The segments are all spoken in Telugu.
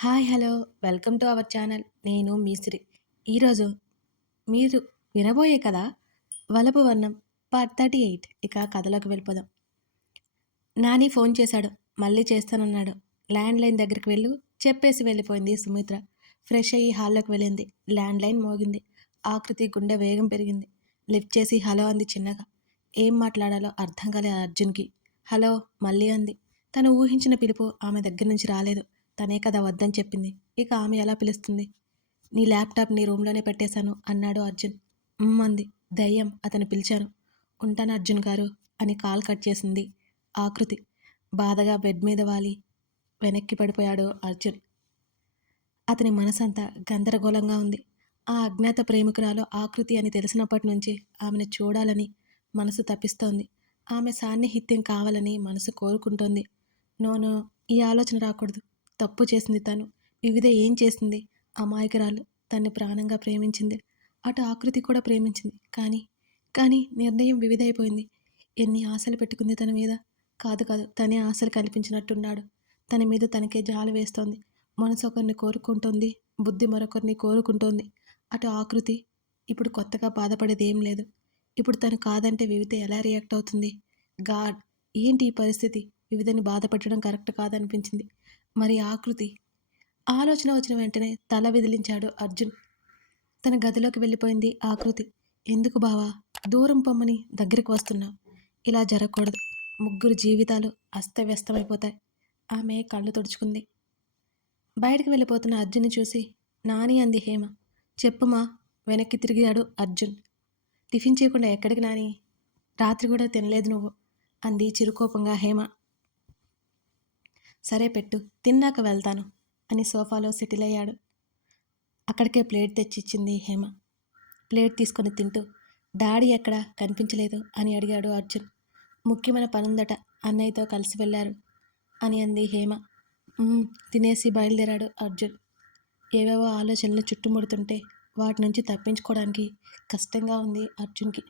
Hi hello. Welcome to our channel. నేను మీసిరి ఈరోజు మీరు వినబోయే కథ వలపు వర్ణం పార్ట్ థర్టీ ఎయిట్ ఇక కథలోకి వెళ్ళిపోదాం. నాని ఫోన్ చేశాడు. మళ్ళీ చేస్తానన్నాడు. ల్యాండ్ లైన్ దగ్గరికి వెళ్ళు. చెప్పేసి వెళ్ళిపోయింది సుమిత్ర. ఫ్రెష్ అయ్యి హాల్లోకి వెళ్ళింది. ల్యాండ్ లైన్ మోగింది. ఆకృతి గుండె వేగం పెరిగింది. లిఫ్ట్ చేసి హలో అంది చిన్నగా. ఏం మాట్లాడాలో అర్థం కాలేదు అర్జున్కి. హలో మళ్ళీ అంది. తను ఊహించిన పిలుపు ఆమె దగ్గర నుంచి రాలేదు. తనే కదా వద్దని చెప్పింది. ఇక ఆమె ఎలా పిలుస్తుంది? నీ ల్యాప్టాప్ నీ రూమ్లోనే పెట్టేశాను అన్నాడు అర్జున్. అంది. దయ్యం అతను పిలిచాను ఉంటాను అర్జున్ గారు అని కాల్ కట్ చేసింది ఆకృతి. బాధగా బెడ్ మీద వాలి వెనక్కి పడిపోయాడు అర్జున్. అతని మనసంతా గందరగోళంగా ఉంది. ఆ అజ్ఞాత ప్రేమికురాలు ఆకృతి అని తెలిసినప్పటి నుంచి ఆమెను చూడాలని మనసు తప్పిస్తోంది. ఆమె సాన్నిహిత్యం కావాలని మనసు కోరుకుంటోంది. నోనో ఈ ఆలోచన రాకూడదు. తప్పు చేసింది తను. వివిధ ఏం చేసింది? అమాయకురాలు తన్ని ప్రాణంగా ప్రేమించింది. అటు ఆకృతి కూడా ప్రేమించింది. కానీ కానీ నిర్ణయం వివిధైపోయింది. ఎన్ని ఆశలు పెట్టుకుంది తన మీద? కాదు కాదు తనే ఆశలు కల్పించినట్టున్నాడు. తన మీద తనకే జాలు వేస్తోంది. మనసు ఒకరిని కోరుకుంటోంది. బుద్ధి మరొకరిని కోరుకుంటోంది. అటు ఆకృతి ఇప్పుడు కొత్తగా బాధపడేది ఏం లేదు. ఇప్పుడు తను కాదంటే వివిధ ఎలా రియాక్ట్ అవుతుంది? గాడ్ ఏంటి ఈ పరిస్థితి? వివిధని బాధపెట్టడం కరెక్ట్ కాదనిపించింది. మరి ఆకృతి ఆలోచన వచ్చిన వెంటనే తల విదిలించాడు అర్జున్. తన గదిలోకి వెళ్ళిపోయింది ఆకృతి ఎందుకు బావా? దూరం పొమ్మని దగ్గరికి వస్తున్నావు. ఇలా జరగకూడదు. ముగ్గురు జీవితాలు అస్తవ్యస్తమైపోతాయి. ఆమె కళ్ళు తుడుచుకుంది. బయటికి వెళ్ళిపోతున్న అర్జున్ని చూసి నాని అంది హేమ. చెప్పుమా? వెనక్కి తిరిగాడు అర్జున్. టిఫిన్ చేయకుండా ఎక్కడికి నాని? రాత్రి కూడా తినలేదు నువ్వు అంది చిరుకోపంగా హేమ. సరే పెట్టు తిన్నాక వెళ్తాను అని సోఫాలో సెటిల్ అయ్యాడు. అక్కడికే ప్లేట్ తెచ్చిచ్చింది హేమ. ప్లేట్ తీసుకొని తింటూ డాడీ ఎక్కడ కనిపించలేదు అని అడిగాడు అర్జున్. ముఖ్యమైన పనుందట అన్నయ్యతో కలిసి వెళ్ళారు అని అంది హేమ. తినేసి బయలుదేరాడు అర్జున్. ఏవేవో ఆలోచనలు చుట్టుముడుతుంటే వాటి నుంచి తప్పించుకోవడానికి కష్టంగా ఉంది అర్జున్కి.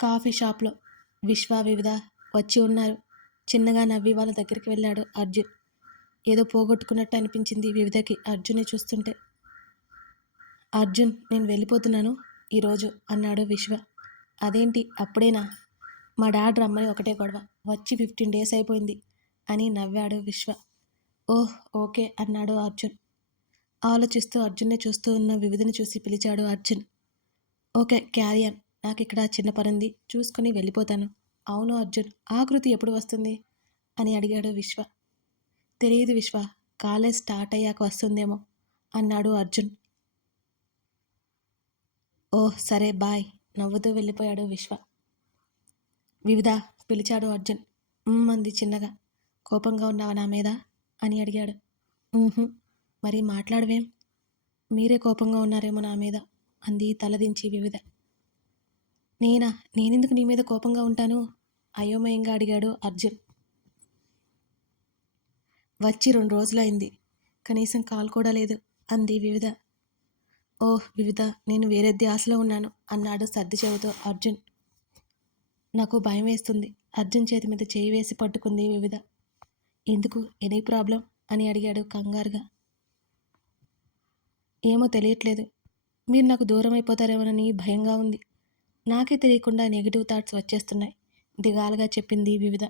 కాఫీ షాప్లో విశ్వ వివిధ వచ్చి ఉన్నారు. చిన్నగా నవ్వి వాళ్ళ దగ్గరికి వెళ్ళాడు అర్జున్. ఏదో పోగొట్టుకున్నట్టు అనిపించింది వివిధకి అర్జునే చూస్తుంటే. అర్జున్ నేను వెళ్ళిపోతున్నాను ఈరోజు అన్నాడు విశ్వ. అదేంటి? అప్పుడేనా? మా డాడ్ రమ్మని ఒకటే గొడవ. వచ్చి ఫిఫ్టీన్ డేస్ అయిపోయింది అని నవ్వాడు విశ్వ. ఓహ్ ఓకే అన్నాడు అర్జున్. ఆలోచిస్తూ అర్జున్నే చూస్తూ ఉన్న వివిధని చూసి పిలిచాడు అర్జున్. ఓకే క్యారియన్ నాకు ఇక్కడ చిన్న పనుంది. చూసుకుని వెళ్ళిపోతాను. అవును అర్జున్ ఆకృతి ఎప్పుడు వస్తుంది? అని అడిగాడు విశ్వ. తెలియదు విశ్వ కాలేజ్ స్టార్ట్ అయ్యాక వస్తుందేమో అన్నాడు అర్జున్. ఓహ్ సరే బాయ్ నవ్వుతూ వెళ్ళిపోయాడు విశ్వ. వివిధ పిలిచాడు అర్జున్. అంది చిన్నగా. కోపంగా ఉన్నావా నా మీద? అని అడిగాడు. మరి మాట్లాడవేం? మీరే కోపంగా ఉన్నారేమో నా మీద అంది తలదించి వివిధ. నేనా? నేనెందుకు నీ మీద కోపంగా ఉంటాను? అయోమయంగా అడిగాడు అర్జున్. వచ్చి రెండు రోజులైంది. కనీసం కాల్ కూడా లేదు అంది వివిధ. ఓహ్ వివిధ నేను వేరే ధ్యాసలో ఉన్నాను అన్నాడు సర్ది చెబుతూ అర్జున్. నాకు భయం వేస్తుంది అర్జున్ చేతి మీద చేయి వేసి పట్టుకుంది వివిధ. ఎందుకు? Any problem? అని అడిగాడు కంగారుగా. ఏమో తెలియట్లేదు. మీరు నాకు దూరం అయిపోతారేమోనని భయంగా ఉంది. నాకే తెలియకుండా నెగిటివ్ థాట్స్ వచ్చేస్తున్నాయి. దిగాలుగా చెప్పింది వివిధ.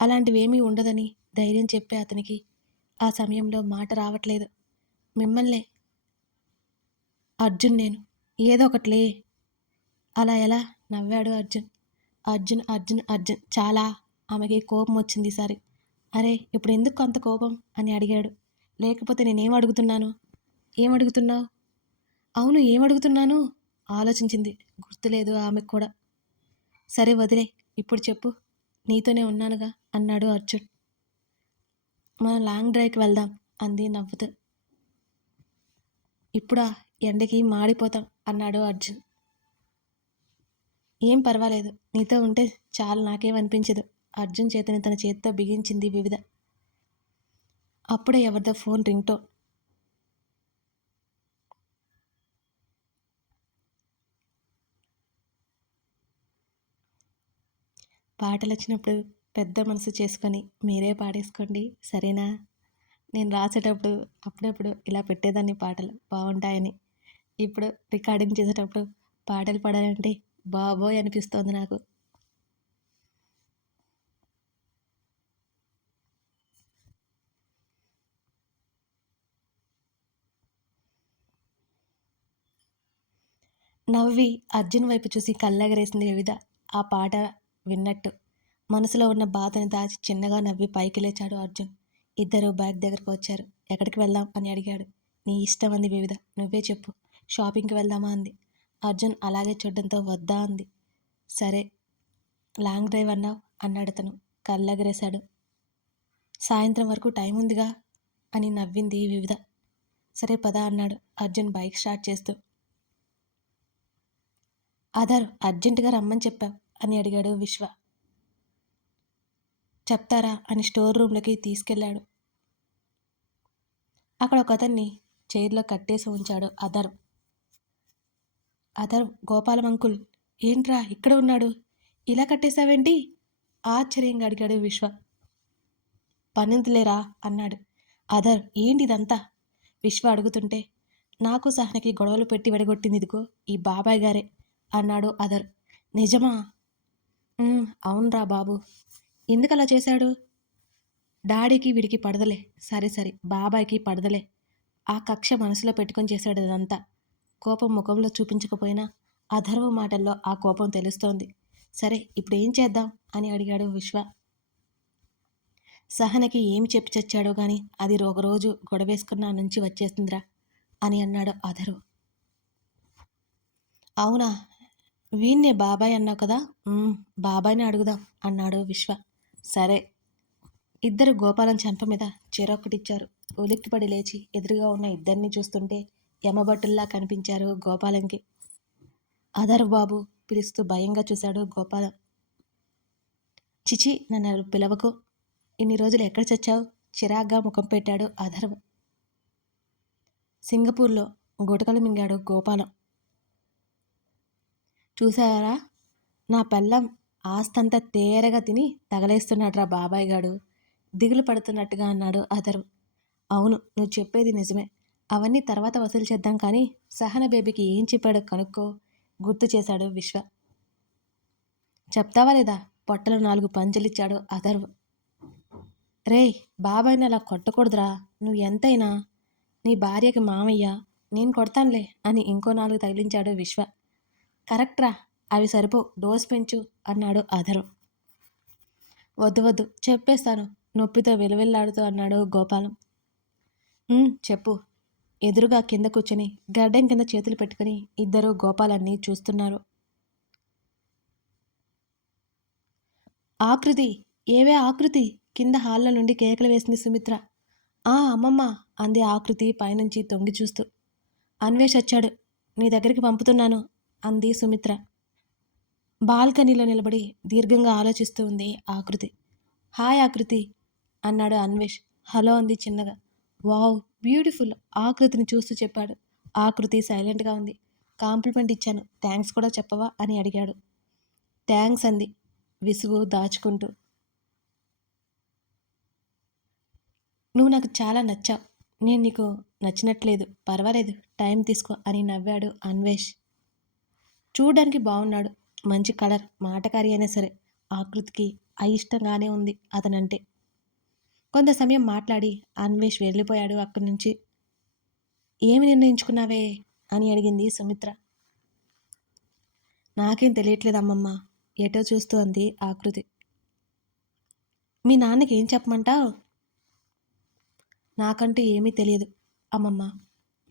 అలాంటివేమీ ఉండదని ధైర్యం చెప్పే అతనికి ఆ సమయంలో మాట రావట్లేదు. మిమ్మల్నే. అర్జున్ నేను. ఏదో ఒకట్లే. అలా ఎలా? నవ్వాడు అర్జున్. అర్జున్ అర్జున్ అర్జున్. చాలా. ఆమెకి కోపం వచ్చింది ఈసారి అరే ఇప్పుడు ఎందుకు అంత కోపం? అని అడిగాడు. లేకపోతే నేనేం అడుగుతున్నాను? ఏం అడుగుతున్నావు? అవును ఏం అడుగుతున్నాను? ఆలోచించింది. గుర్తులేదు ఆమెకు కూడా. సరే వదిలే ఇప్పుడు చెప్పు. నీతోనే ఉన్నానుగా అన్నాడు అర్జున్. మనం లాంగ్ డ్రైవ్కి వెళ్దాం అంది నవ్వుతూ. ఇప్పుడా ఎండకి మాడిపోతాం అన్నాడు అర్జున్. ఏం పర్వాలేదు నీతో ఉంటే చాలు నాకేమనిపించదు అర్జున్ చేతిని తన చేతితో బిగించింది వివిధ. అప్పుడే ఎవరిదో ఫోన్ రింగ్టోన్ పాటలు వచ్చినప్పుడు పెద్ద మనసు చేసుకొని మీరే పాడేసుకోండి సరేనా? నేను రాసేటప్పుడు అప్పుడప్పుడు ఇలా పెట్టేదాన్ని పాటలు బాగుంటాయని ఇప్పుడు రికార్డింగ్ చేసేటప్పుడు పాటలు పాడాలంటే బాబోయ్ అనిపిస్తోంది నాకు. నవ్వి అర్జున్ వైపు చూసి కళ్ళగరేసింది వివిధ. ఆ పాట విన్నట్టు. మనసులో ఉన్న బాధని దాచి చిన్నగా నవ్వి పైకి లేచాడు అర్జున్. ఇద్దరు బ్యాగ్ దగ్గరకు వచ్చారు. ఎక్కడికి వెళ్దాం అని అడిగాడు. నీ ఇష్టం అంది వివిధ. నువ్వే చెప్పు. షాపింగ్కి వెళ్దామా అంది. అర్జున్ అలాగే చూడడంతో వద్దా అంది. సరే లాంగ్ డ్రైవ్ అన్నావు అన్నాడు అతను. కళ్ళగరేశాడు. సాయంత్రం వరకు టైం ఉందిగా అని నవ్వింది వివిధ. సరే పద అన్నాడు అర్జున్ బైక్ స్టార్ట్ చేస్తూ. ఆధార్ అర్జెంటుగా రమ్మని చెప్పావు. అని అడిగాడు విశ్వ. చెప్తారా అని స్టోర్ రూమ్లోకి తీసుకెళ్ళాడు. అక్కడ ఒక అతన్ని చైర్లో కట్టేసి ఉంచాడు అధర్. అదర్ గోపాలం అంకుల్ ఏంట్రా ఇక్కడ ఉన్నాడు? ఇలా కట్టేశావేంటి? ఆశ్చర్యంగా అడిగాడు విశ్వ. పనింతులేరా అన్నాడు. అధర్ ఏంటిదంతా? విశ్వ అడుగుతుంటే నాకు సహనకి గొడవలు పెట్టి వెడగొట్టింది ఇదిగో ఈ బాబాయ్ గారే అన్నాడు అదర్ నిజమా? అవునరా బాబు. ఎందుకు అలా చేశాడు? డాడీకి వీడికి పడదలే. సరే సరే బాబాయ్కి పడదలే. ఆ కక్ష మనసులో పెట్టుకొని చేశాడు అదంతా. కోపం ముఖంలో చూపించకపోయినా అధర్వ మాటల్లో ఆ కోపం తెలుస్తోంది. సరే ఇప్పుడు ఏం చేద్దాం? అని అడిగాడు విశ్వ. సహనకి ఏమి చెప్పి చచ్చాడో గాని అది ఒకరోజు గొడవేసుకున్న నుంచి వచ్చేసిందిరా అని అన్నాడు అధరు అవునా? వీణ్ణే బాబాయ్ అన్నావు కదా? బాబాయ్ని అడుగుదాం అన్నాడు విశ్వ. సరే. ఇద్దరు గోపాలం చెంప మీద చెరొక్కటిచ్చారు. ఉలిక్కిపడి లేచి ఎదురుగా ఉన్న ఇద్దరిని చూస్తుంటే యమభట్టుల్లా కనిపించారు గోపాలంకి. అదర్ బాబు పిలుస్తూ భయంగా చూశాడు గోపాలం. చిచి నన్ను పిలవకు. ఇన్ని రోజులు ఎక్కడ చచ్చావు? చిరాగ్గా ముఖం పెట్టాడు అధర్వ్. సింగపూర్లో గుటకలు మింగాడు గోపాలం. చూసారా నా పెళ్ళం ఆస్తంతా తేరగా తిని తగలేస్తున్నాడ్రా బాబాయ్ గాడు. దిగులు పడుతున్నట్టుగా అన్నాడు అతరు అవును నువ్వు చెప్పేది నిజమే. అవన్నీ తర్వాత వసూలు చేద్దాం కానీ సహన బేబీకి ఏం చెప్పాడో కనుక్కో గుర్తు చేశాడు విశ్వ. చెప్తావా లేదా? పొట్టలో నాలుగు పంచులిచ్చాడు అథర్వ్ రేయ్ బాబాయ్ని అలా కొట్టకూడదురా. నువ్వు ఎంతైనా? నీ భార్యకి మామయ్య నేను కొడతానులే అని ఇంకో నాలుగు తగిలించాడు విశ్వ. కరెక్ట్రా అవి సరిపో డోస్ పెంచు అన్నాడు ఆధరు. వద్దు వద్దు చెప్పేస్తాను నొప్పితో వెలువెల్లాడుతూ అన్నాడు గోపాలం. చెప్పు. ఎదురుగా కింద కూర్చొని గడ్డం కింద చేతులు పెట్టుకుని ఇద్దరు గోపాలాన్ని చూస్తున్నారు. ఆకృతి ఏవే ఆకృతి? కింద హాల్లో నుండి కేకలు వేసింది సుమిత్ర. ఆ అమ్మమ్మ అంది ఆకృతి పైనుంచి తొంగి చూస్తూ. అన్వేష్ వచ్చాడు. నీ దగ్గరికి పంపుతున్నాను అంది సుమిత్ర. బాల్కనీలో నిలబడి దీర్ఘంగా ఆలోచిస్తూ ఉంది ఆకృతి. హాయ్ ఆకృతి అన్నాడు అన్వేష్. హలో అంది చిన్నగా. వావ్ బ్యూటిఫుల్ ఆకృతిని చూస్తూ చెప్పాడు. ఆకృతి సైలెంట్గా ఉంది. కాంప్లిమెంట్ ఇచ్చాను. థ్యాంక్స్ కూడా చెప్పవా? అని అడిగాడు. థ్యాంక్స్ అంది విసుగు దాచుకుంటూ. నువ్వు నాకు చాలా నచ్చావు. నేను నీకు నచ్చినట్లేదు. పర్వాలేదు. టైం తీసుకో అని నవ్వాడు అన్వేష్. చూడడానికి బాగున్నాడు మంచి కలర్ మాటకారి అయినా సరే. ఆకృతికి అయిష్టంగానే ఉంది అతనంటే. కొంత సమయం మాట్లాడి అన్వేష్ వెళ్ళిపోయాడు అక్కడి నుంచి. ఏమి నిర్ణయించుకున్నావే? అని అడిగింది సుమిత్ర. నాకేం తెలియట్లేదు అమ్మమ్మ. ఎటో చూస్తూ అంది ఆకృతి. మీ నాన్నకి ఏం చెప్పమంటావు? నాకంటూ ఏమీ తెలియదు అమ్మమ్మ.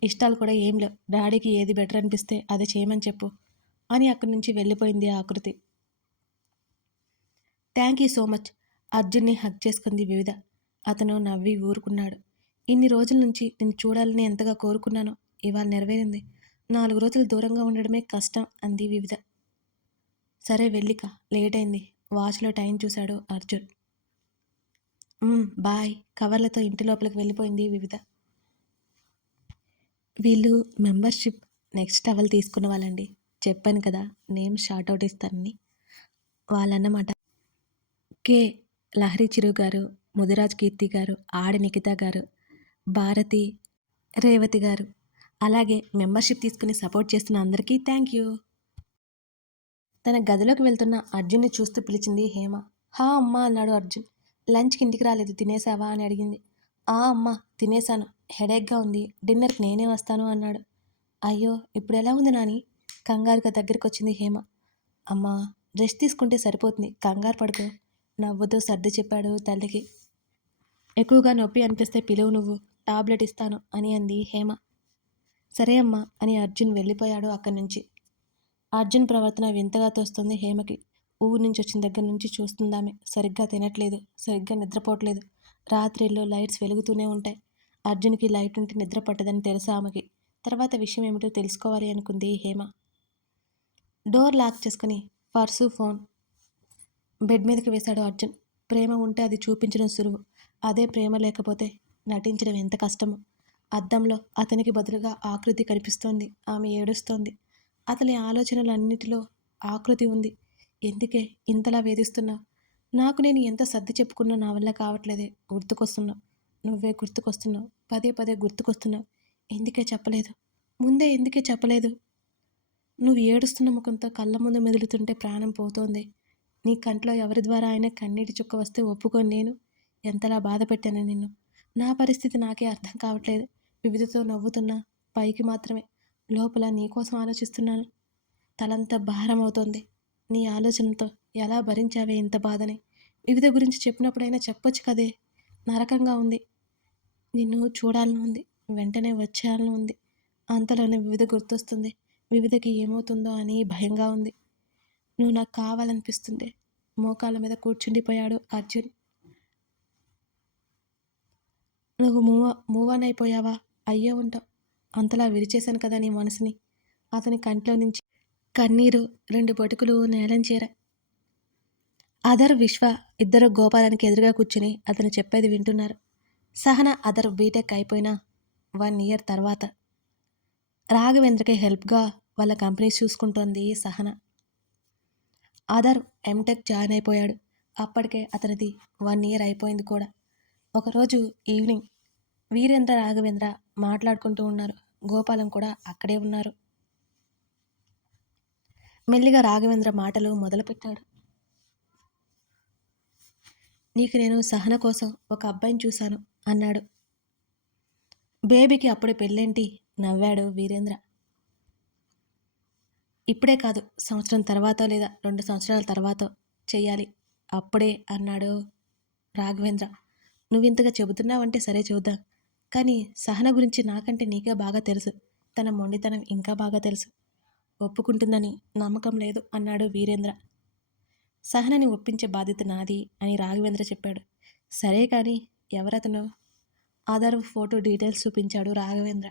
ఇష్టాలు కూడా ఏం లేవు. డాడీకి ఏది బెటర్ అనిపిస్తే అది చేయమని చెప్పు. అని అక్కడి నుంచి వెళ్ళిపోయింది Akruti. Thank you so much. అర్జున్ని హక్ చేసుకుంది వివిధ. అతను నవ్వి ఊరుకున్నాడు. ఇన్ని రోజుల నుంచి నేను చూడాలని ఎంతగా కోరుకున్నానో ఇవాళ నెరవేరింది. నాలుగు రోజులు దూరంగా ఉండడమే కష్టం అంది వివిధ. సరే వెళ్ళిక. లేట్ అయింది వాచ్లో టైం చూశాడు అర్జున్. బాయ్. కవర్లతో ఇంటి లోపలికి వెళ్ళిపోయింది వివిధ. వీళ్ళు మెంబర్షిప్ నెక్స్ట్ టవల్ తీసుకున్న వాళ్ళండి. చెప్పాను కదా నేమ్ షార్ట్ అవుట్ ఇస్తానని. వాళ్ళన్నమాట కే. లహరి చిరు గారు ముదిరాజ్ కీర్తి గారు ఆడి నిఖిత గారు భారతి రేవతి గారు. అలాగే మెంబర్షిప్ తీసుకుని సపోర్ట్ చేస్తున్న అందరికీ థ్యాంక్ యూ. తన గదిలోకి వెళ్తున్న అర్జున్ని చూస్తూ పిలిచింది హేమ. హా అమ్మ అన్నాడు అర్జున్. లంచ్కి ఇంటికి రాలేదు తినేసావా అని అడిగింది. ఆ అమ్మ తినేశాను హెడేక్గా ఉంది. డిన్నర్కి నేనే వస్తాను అన్నాడు. అయ్యో ఇప్పుడు ఎలా ఉంది నాని? కంగారుగా దగ్గరికి వచ్చింది హేమ. అమ్మా రెస్ట్ తీసుకుంటే సరిపోతుంది. కంగారు పడుకో. నవ్వుతూ సర్ది చెప్పాడు తల్లికి. ఎక్కువగా నొప్పి అనిపిస్తే పిలువు నువ్వు. టాబ్లెట్ ఇస్తాను అని అంది హేమ. సరే అమ్మా అని అర్జున్ వెళ్ళిపోయాడు అక్కడి నుంచి. అర్జున్ ప్రవర్తన వింతగా తోస్తుంది హేమకి. ఊరు నుంచి వచ్చిన దగ్గర నుంచి చూస్తుందామె. సరిగ్గా తినట్లేదు. సరిగ్గా నిద్రపోవట్లేదు. రాత్రిల్లో లైట్స్ వెలుగుతూనే ఉంటాయి. అర్జున్కి లైట్ ఉంటే నిద్ర పట్టదని తెలుసా ఆమెకి. తర్వాత విషయం ఏమిటో తెలుసుకోవాలి అనుకుంది హేమ. డోర్ లాక్ చేసుకుని పర్సు ఫోన్ బెడ్ మీదకి వేశాడు అర్జున్. ప్రేమ ఉంటే అది చూపించడం సులువు. అదే ప్రేమ లేకపోతే నటించడం ఎంత కష్టమో. అద్దంలో అతనికి బదులుగా ఆకృతి కనిపిస్తోంది. ఆమె ఏడుస్తోంది. అతని ఆలోచనలన్నిటిలో ఆకృతి ఉంది. ఎందుకే ఇంతలా వేధిస్తున్నావు? నాకు నేను ఎంత సర్ది చెప్పుకున్నా నా వల్ల కావట్లేదే. గుర్తుకొస్తున్నావు. నువ్వే గుర్తుకొస్తున్నావు. పదే పదే గుర్తుకొస్తున్నావు. ఎందుకే చెప్పలేదు? ముందే ఎందుకే చెప్పలేదు? నువ్వు ఏడుస్తున్న ముఖంతో కళ్ళ ముందు మెదులుతుంటే ప్రాణం పోతోంది. నీ కంట్లో ఎవరి ద్వారా అయినా కన్నీటి చుక్క వస్తే ఒప్పుకొని నేను. ఎంతలా బాధ పెట్టాను నిన్ను. నా పరిస్థితి నాకే అర్థం కావట్లేదు. వివిధతో నవ్వుతున్నా పైకి మాత్రమే. లోపల నీకోసం ఆలోచిస్తున్నాను. తలంతా భారం అవుతోంది. నీ ఆలోచనతో ఎలా భరించావే ఇంత బాధని? వివిధ గురించి చెప్పినప్పుడైనా చెప్పొచ్చు కదే. నరకంగా ఉంది. నిన్ను చూడాలని ఉంది. వెంటనే వచ్చేయాలని ఉంది. అంతలోనే వివిధ గుర్తొస్తుంది. వివిధకి ఏమవుతుందో అని భయంగా ఉంది. నువ్వు నాకు కావాలనిపిస్తుంది మోకాళ్ళ మీద కూర్చుండిపోయాడు అర్జున్. నువ్వు మూవ్ మూవ్ ఆన్ అయిపోయావా? అయ్యో ఉంటావు. అంతలా విరిచేశాను కదా నీ మనసుని. అతని కంట్లో నుంచి కన్నీరు రెండు బొటుకులు నేలం చేరా. అదర్ విశ్వ ఇద్దరు గోపాలానికి ఎదురుగా కూర్చుని అతను చెప్పేది వింటున్నారు. సహన అదర్ బీటెక్ అయిపోయిన వన్ ఇయర్ తర్వాత. రాఘవేంద్రకి హెల్ప్గా వాళ్ళ కంపెనీ చూసుకుంటోంది సహన. ఆధార్ ఎంటెక్ జాయిన్ అయిపోయాడు. అప్పటికే అతనిది వన్ ఇయర్ అయిపోయింది కూడా. ఒకరోజు ఈవినింగ్ వీరేంద్ర రాఘవేంద్ర మాట్లాడుకుంటూ ఉన్నారు. గోపాలం కూడా అక్కడే ఉన్నారు. మెల్లిగా రాఘవేంద్ర మాటలు మొదలుపెట్టాడు. నీకు నేను సహన కోసం ఒక అబ్బాయిని చూశాను అన్నాడు. బేబీకి అప్పుడే పెళ్ళేంటి? నవ్వాడు వీరేంద్ర. ఇప్పుడే కాదు సంవత్సరం తర్వాత లేదా రెండు సంవత్సరాల తర్వాత చెయ్యాలి. అప్పుడే అన్నాడు రాఘవేంద్ర. నువ్వు ఇంతగా చెబుతున్నావంటే సరే చూద్దాం కానీ సహన గురించి నాకంటే నీకే బాగా తెలుసు. తన మొండితనం ఇంకా బాగా తెలుసు. ఒప్పుకుంటుందని నమ్మకం లేదు అన్నాడు వీరేంద్ర. సహనని ఒప్పించే బాధ్యత నాది అని రాఘవేంద్ర చెప్పాడు. సరే కానీ ఎవరతను? ఆధార్ ఫోటో డీటెయిల్స్ చూపించాడు రాఘవేంద్ర.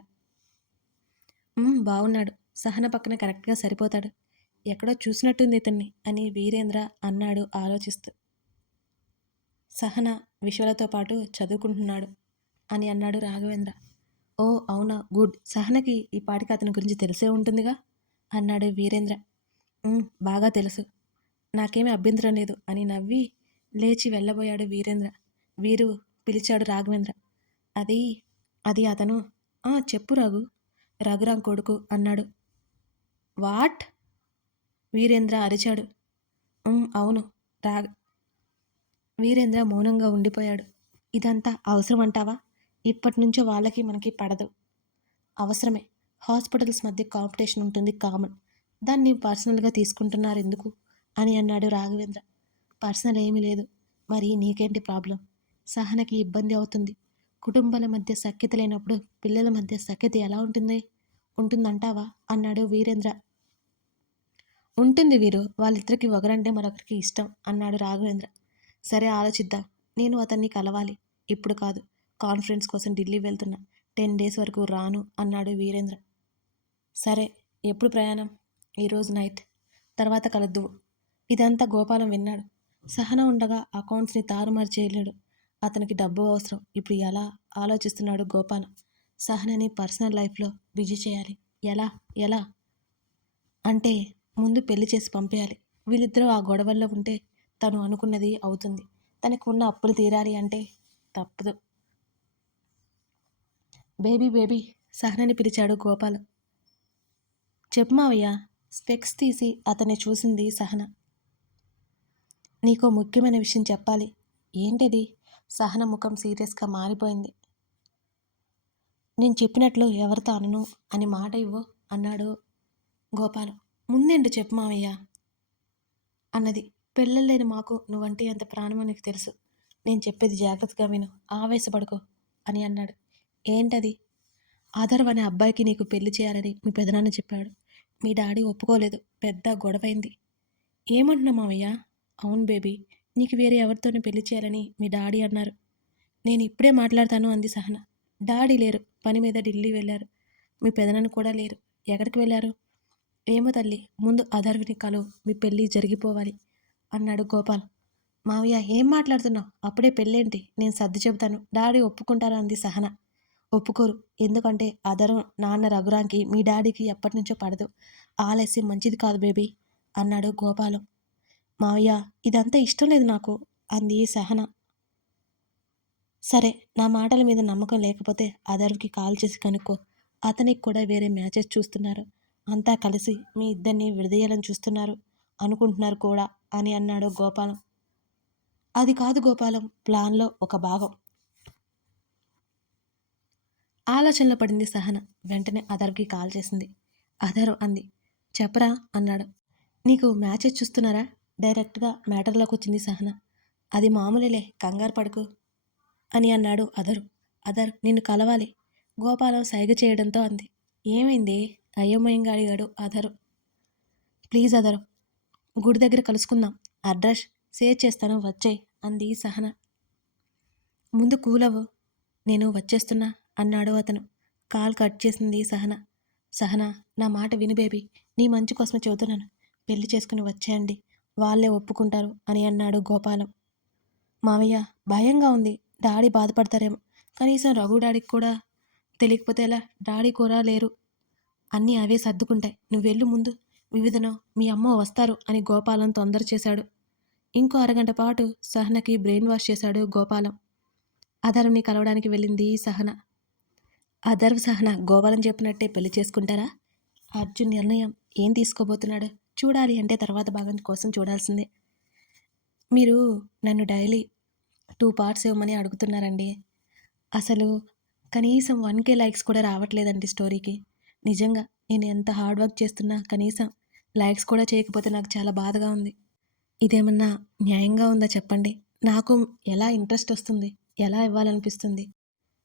బాగున్నాడు సహన పక్కన కరెక్ట్గా సరిపోతాడు. ఎక్కడో చూసినట్టుంది ఇతన్ని అని వీరేంద్ర అన్నాడు ఆలోచిస్తూ. సహన విశ్వలతో పాటు చదువుకుంటున్నాడు అని అన్నాడు రాఘవేంద్ర. ఓ అవునా గుడ్. సహనకి ఈ పాటికి అతని గురించి తెలిసే ఉంటుందిగా? అన్నాడు వీరేంద్ర. బాగా తెలుసు. నాకేమీ అభ్యంతరం లేదు అని నవ్వి లేచి వెళ్ళబోయాడు వీరేంద్ర. వీరు పిలిచాడు రాఘవేంద్ర. అది అది అతను. చెప్పు రాఘు. రఘురాం కొడుకు అన్నాడు. వాట్? వీరేంద్ర అరిచాడు. అవును రా వీరేంద్ర మౌనంగా ఉండిపోయాడు. ఇదంతా అవసరం అంటావా ఇప్పటి నుంచో వాళ్ళకి మనకి పడదు. అవసరమే. హాస్పిటల్స్ మధ్య కాంపిటీషన్ ఉంటుంది కామన్. దాన్ని పర్సనల్గా తీసుకుంటున్నారు ఎందుకు అని అన్నాడు రాఘవేంద్ర. పర్సనల్ ఏమీ లేదు. మరి నీకేంటి ప్రాబ్లం? సహనకి ఇబ్బంది అవుతుంది. కుటుంబాల మధ్య సఖ్యత లేనప్పుడు పిల్లల మధ్య సఖ్యత ఎలా ఉంటుంది? ఉంటుందంటావా? అన్నాడు వీరేంద్ర. ఉంటుంది వీరు వాళ్ళిద్దరికి ఒకరంటే మరొకరికి ఇష్టం అన్నాడు రాఘవేంద్ర. సరే ఆలోచిద్దాం నేను అతన్ని కలవాలి. ఇప్పుడు కాదు కాన్ఫరెన్స్ కోసం ఢిల్లీ వెళ్తున్నా. టెన్ డేస్ వరకు రాను అన్నాడు వీరేంద్ర. సరే ఎప్పుడు ప్రయాణం? ఈరోజు నైట్. తర్వాత కలద్దు ఇదంతా గోపాలం విన్నాడు. సహన ఉండగా అకౌంట్స్ని తారుమారు చేయలేడు. అతనికి డబ్బు అవసరం. ఇప్పుడు ఎలా ఆలోచిస్తున్నాడు గోపాలం? సహనని పర్సనల్ లైఫ్లో బిజీ చేయాలి. ఎలా? ఎలా? అంటే ముందు పెళ్ళి చేసి పంపేయాలి. వీళ్ళిద్దరూ ఆ గొడవల్లో ఉంటే తను అనుకున్నది అవుతుంది. తనకు ఉన్న అప్పులు తీరాలి అంటే తప్పదు. బేబీ బేబీ సహనని పిలిచాడు గోపాల్. చెప్పు మావయ్య స్పెక్స్ తీసి అతన్ని చూసింది సహన. నీకో ముఖ్యమైన విషయం చెప్పాలి. ఏంటిది? సహన ముఖం సీరియస్గా మారిపోయింది. నేను చెప్పినట్లు ఎవరితో అనను అని మాట ఇవ్వు అన్నాడు గోపాలం. ముందేంటి చెప్పు మావయ్య అన్నది. పెళ్ళలేని మాకు నువ్వంటే ఎంత ప్రాణమో నీకు తెలుసు. నేను చెప్పేది జాగ్రత్తగా విను. ఆవేశపడుకో అని అన్నాడు. ఏంటది? ఆధర్వ్ అనే అబ్బాయికి నీకు పెళ్ళి చేయాలని మీ పెదనాన్న చెప్పాడు. మీ డాడీ ఒప్పుకోలేదు. పెద్ద గొడవైంది. ఏమంటున్నా మావయ్య? అవును బేబీ నీకు వేరే ఎవరితోనే పెళ్ళి చేయాలని మీ డాడీ అన్నారు. నేను ఇప్పుడే మాట్లాడతాను అంది సహన. డాడీ లేరు. పని మీద ఢిల్లీ వెళ్ళారు. మీ పెదనాన్న కూడా లేరు. ఎక్కడికి వెళ్ళారు? ఏమో తల్లి ముందు అధర్విని కలు మీ పెళ్ళి జరిగిపోవాలి అన్నాడు గోపాల్. మావయ్య ఏం మాట్లాడుతున్నావు? అప్పుడే పెళ్ళేంటి? నేను సర్ది చెబుతాను. డాడీ ఒప్పుకుంటారా అంది సహన. ఒప్పుకోరు. ఎందుకంటే అదరం నాన్న రఘురాంకి మీ డాడీకి ఎప్పటి నుంచో పడదు. ఆలస్యం మంచిది కాదు బేబీ అన్నాడు గోపాలం. మావయ్య ఇదంతా ఇష్టం లేదు నాకు అంది సహన. సరే నా మాటల మీద నమ్మకం లేకపోతే అదర్వ్కి కాల్ చేసి కనుక్కో. అతనికి కూడా వేరే మ్యాచెస్ చూస్తున్నారు. అంతా కలిసి మీ ఇద్దరిని విడదీయాలని చూస్తున్నారు. అనుకుంటున్నారు కూడా అని అన్నాడు గోపాలం. అది కాదు గోపాలం ప్లాన్లో ఒక భాగం. ఆలోచనలో పడింది సహన. వెంటనే అదర్కి కాల్ చేసింది. అదర్ అంది చెప్పరా అన్నాడు. నీకు మ్యాచెస్ చూస్తున్నారా? డైరెక్ట్గా మ్యాటర్లోకి వచ్చింది సహన. అది మామూలులే కంగారు పడుకు. అని అన్నాడు అదరు. అదర్ నిన్ను కలవాలి. గోపాలం సైగ చేయడంతో అంది. ఏమైంది? అయోమయంగా అడిగాడు అదరు. ప్లీజ్ అదరు గుడి దగ్గర కలుసుకుందాం. అడ్రస్ షేర్ చేస్తాను వచ్చే అంది సహన. ముందు కూలవు నేను వచ్చేస్తున్నా అన్నాడు అతను. కాల్ కట్ చేసింది సహన. సహన నా మాట విను బేబీ నీ మంచి కోసమే చెబుతున్నాను. పెళ్ళి చేసుకుని వచ్చేయండి. వాళ్ళే ఒప్పుకుంటారు అని అన్నాడు గోపాలం. మావయ్య భయంగా ఉంది. డాడీ బాధపడతారేమో. కనీసం రఘు డాడీకి కూడా తెలియకపోతే ఎలా? డాడీ కూడా లేరు. అన్నీ అవే సర్దుకుంటాయి. నువ్వు వెళ్ళు ముందు. వివిధనో మీ అమ్మ వస్తారు అని గోపాలం తొందర చేశాడు. ఇంకో అరగంట పాటు సహనకి బ్రెయిన్ వాష్ చేశాడు గోపాలం. అధర్ని కలవడానికి వెళ్ళింది సహన. అధర్వ్ సహన గోపాలం చెప్పినట్టే పెళ్ళి చేసుకుంటారా? అర్జున్ నిర్ణయం ఏం తీసుకోబోతున్నాడు? చూడాలి అంటే తర్వాత భాగం కోసం చూడాల్సిందే. మీరు నన్ను డైలీ టూ పార్ట్స్ ఇవ్వమని అడుగుతున్నారండి? అసలు కనీసం వన్ కే లైక్స్ కూడా రావట్లేదండి స్టోరీకి. నిజంగా నేను ఎంత హార్డ్ వర్క్ చేస్తున్నా కనీసం లైక్స్ కూడా చేయకపోతే నాకు చాలా బాధగా ఉంది. ఇదేమన్నా న్యాయంగా ఉందా చెప్పండి? నాకు ఎలా ఇంట్రెస్ట్ వస్తుంది? ఎలా ఇవ్వాలనిపిస్తుంది?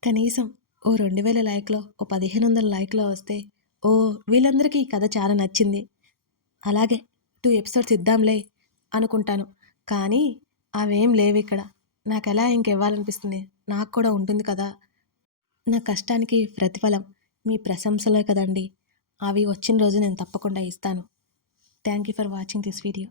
కనీసం ఓ రెండు వేల లైక్లో ఓ పదిహేను వందల లైక్లో వస్తే ఓ వీళ్ళందరికీ ఈ కథ చాలా నచ్చింది. అలాగే టూ ఎపిసోడ్స్ ఇద్దాంలే అనుకుంటాను. కానీ అవేం లేవు ఇక్కడ నాకు ఎలా ఇంకివ్వాలనిపిస్తుంది. నాకు కూడా ఉంటుంది కదా. నా కష్టానికి ప్రతిఫలం మీ ప్రశంసలే కదండి. అవి వచ్చిన రోజు నేను తప్పకుండా ఇస్తాను. Thank you for watching this video.